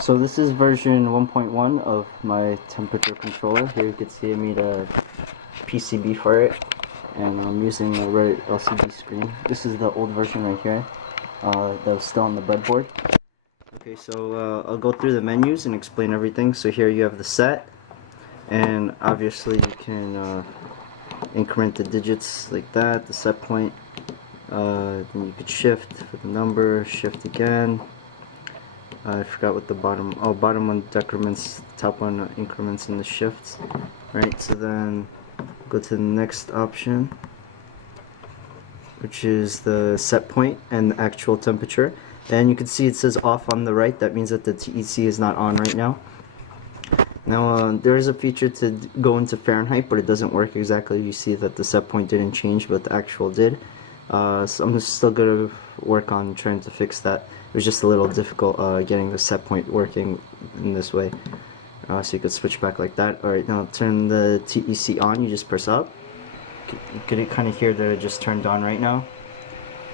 So this is version 1.1 of my temperature controller. Here you can see I made a PCB for it, and I'm using a red LCD screen. This is the old version right here that was still on the breadboard. Okay, so I'll go through the menus and explain everything. So here you have the set, and obviously you can increment the digits like that, the set point. Then you could shift for the number, shift again. I forgot what the bottom one decrements, top one increments in the shifts. Right, so then go to the next option, which is the set point and the actual temperature. And you can see it says off on the right. That means that the TEC is not on right now. Now there is a feature to go into Fahrenheit, but it doesn't work exactly. You see that the set point didn't change, but the actual did. So I'm still going to work on trying to fix that. It was just a little difficult getting the set point working in this way. So you could switch back like that. Alright, now turn the TEC on. You just press up. You can kind of hear that it just turned on right now.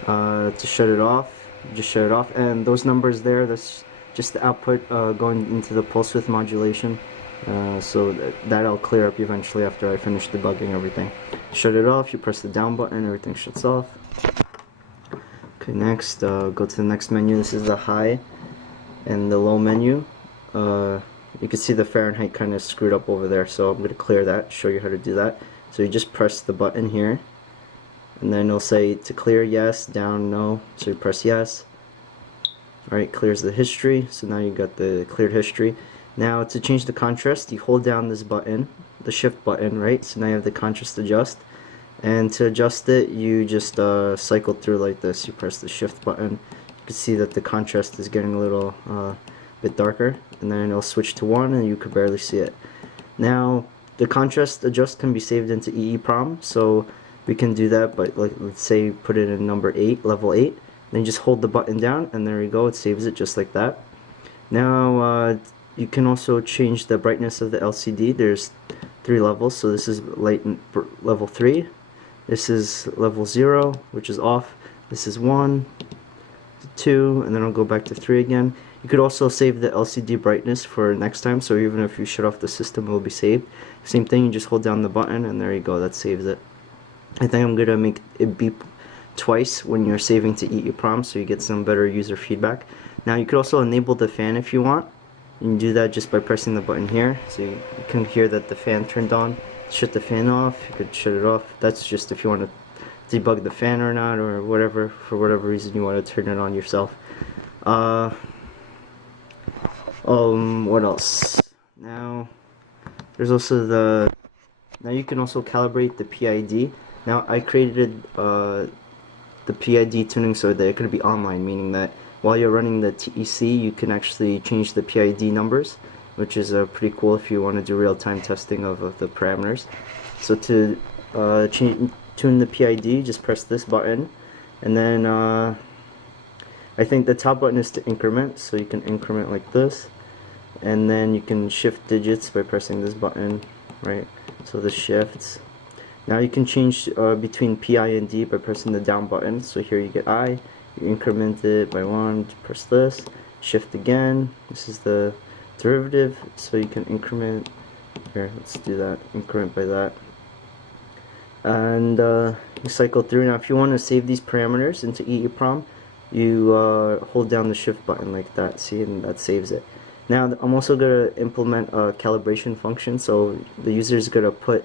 To shut it off, you just shut it off. And those numbers there, that's just the output going into the pulse width modulation. So that'll clear up eventually after I finish debugging everything. Shut it off, you press the down button, everything shuts off. Okay, next, go to the next menu. This is the high and the low menu. You can see the Fahrenheit kind of screwed up over there, so I'm going to clear that, show you how to do that. So you just press the button here, and then it'll say to clear, yes, down, no. So you press yes. Alright, clears the history, so now you got the cleared history. Now to change the contrast, you hold down this button, the shift button, right? So now you have the contrast adjust. And to adjust it, you just cycle through like this. You press the shift button. You can see that the contrast is getting a little bit darker, and then it'll switch to 1 and you could barely see it. Now the contrast adjust can be saved into EEPROM, so we can do that, but like, let's say put it in number 8, level 8. Then you just hold the button down and there you go, it saves it just like that. Now you can also change the brightness of the LCD. There's 3 levels, so this is light level 3. This is level 0, which is off. This is 1, 2, and then I'll go back to 3 again. You could also save the LCD brightness for next time, so even if you shut off the system, it will be saved. Same thing, you just hold down the button and there you go, that saves it. I think I'm going to make it beep twice when you're saving to EEPROM, so you get some better user feedback. Now you could also enable the fan if you want. You can do that just by pressing the button here, so you can hear that the fan turned on. Shut the fan off, you could shut it off. That's just if you want to debug the fan or not, or whatever, for whatever reason you want to turn it on yourself. What else? Now there's also now you can also calibrate the PID. Now I created the PID tuning so that it could be online, meaning that while you're running the TEC you can actually change the PID numbers, which is pretty cool if you want to do real-time testing of the parameters. So to tune the PID, just press this button, and then I think the top button is to increment, so you can increment like this, and then you can shift digits by pressing this button, right? So this shifts. Now you can change between PI and D by pressing the down button. So here you get I, you increment it by 1, press this, shift again. This is the derivative, so you can increment. Here, let's do that, increment by that. And you cycle through. Now if you want to save these parameters into EEPROM, you hold down the shift button like that, see, and that saves it. Now I'm also going to implement a calibration function, so the user is going to put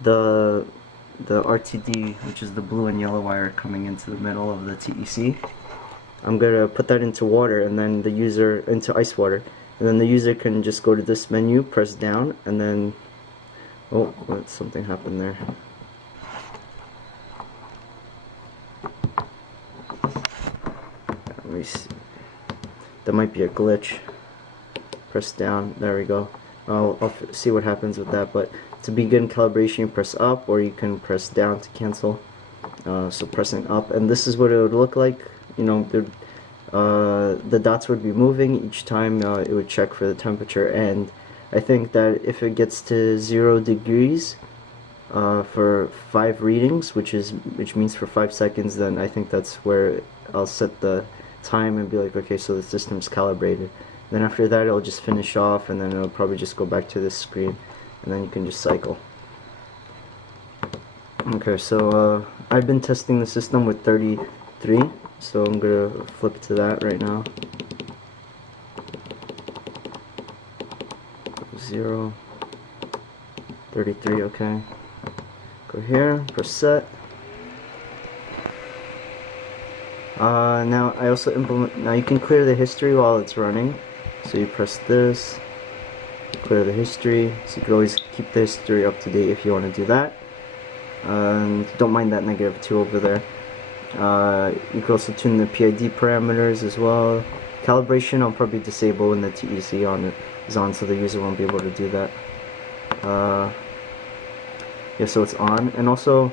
the RTD, which is the blue and yellow wire coming into the middle of the TEC. I'm going to put that into water, and then the user into ice water, and then the user can just go to this menu, press down, and then something happened there. Let me see. That might be a glitch. Press down, there we go. I'll see what happens with that, but to begin calibration you press up, or you can press down to cancel. So pressing up, and this is what it would look like. You know, the dots would be moving each time it would check for the temperature, and I think that if it gets to 0 degrees for 5 readings, which means for 5 seconds, then I think that's where I'll set the time and be like, okay, so the system's calibrated. Then after that it'll just finish off, and then it'll probably just go back to this screen, and then you can just cycle. Okay, so I've been testing the system with 33, so I'm gonna flip to that right now. 0, 33, okay. Go here, press set. Now I also implement, now you can clear the history while it's running. So you press this, clear the history, so you can always keep the history up to date if you want to do that. And don't mind that -2 over there. You can also tune the PID parameters as well. Calibration I'll probably disable when the TEC is on, so the user won't be able to do that. Yeah, so it's on. And also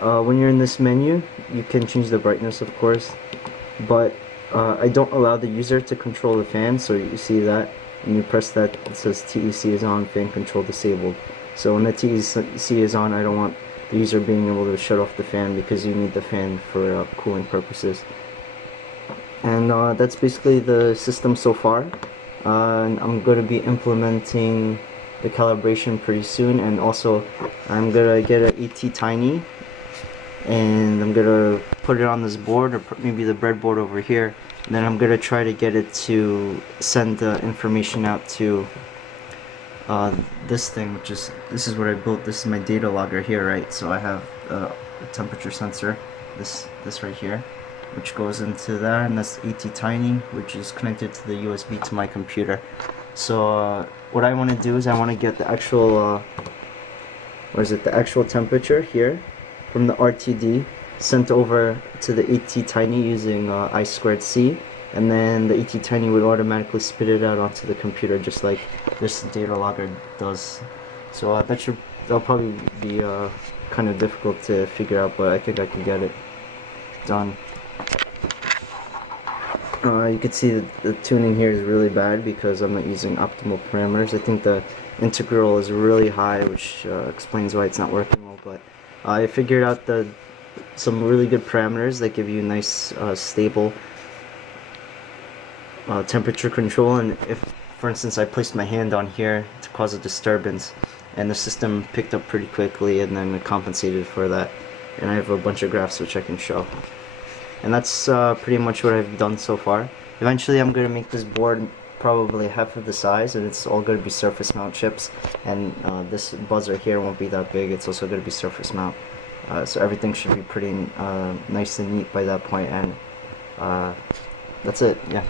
when you're in this menu, you can change the brightness, of course, but I don't allow the user to control the fan. So you see that, and you press that, it says TEC is on, fan control disabled. So when the TEC is on, I don't want the user being able to shut off the fan, because you need the fan for cooling purposes. And that's basically the system so far. And I'm going to be implementing the calibration pretty soon, and also I'm going to get an AT Tiny, and I'm going to put it on this board, or maybe the breadboard over here, and then I'm going to try to get it to send the information out to this thing, which is, this is what I built. This is my data logger here, right? So I have a temperature sensor, this right here, which goes into that, and that's AT Tiny, which is connected to the USB to my computer. So what I want to do is I want to get the actual the actual temperature here from the RTD sent over to the AT Tiny using I2C, and then the AT Tiny would automatically spit it out onto the computer, just like this data logger does. So that'll probably be kind of difficult to figure out, but I think I can get it done. You can see that the tuning here is really bad because I'm not using optimal parameters. I think the integral is really high, which explains why it's not working well, but I figured out some really good parameters that give you nice stable temperature control. And if, for instance, I placed my hand on here to cause a disturbance, and the system picked up pretty quickly and then it compensated for that, and I have a bunch of graphs which I can show. And that's pretty much what I've done so far. Eventually I'm going to make this board probably half of the size, and it's all going to be surface mount chips, and this buzzer here won't be that big. It's also going to be surface mount, so everything should be pretty nice and neat by that point, and that's it. Yeah.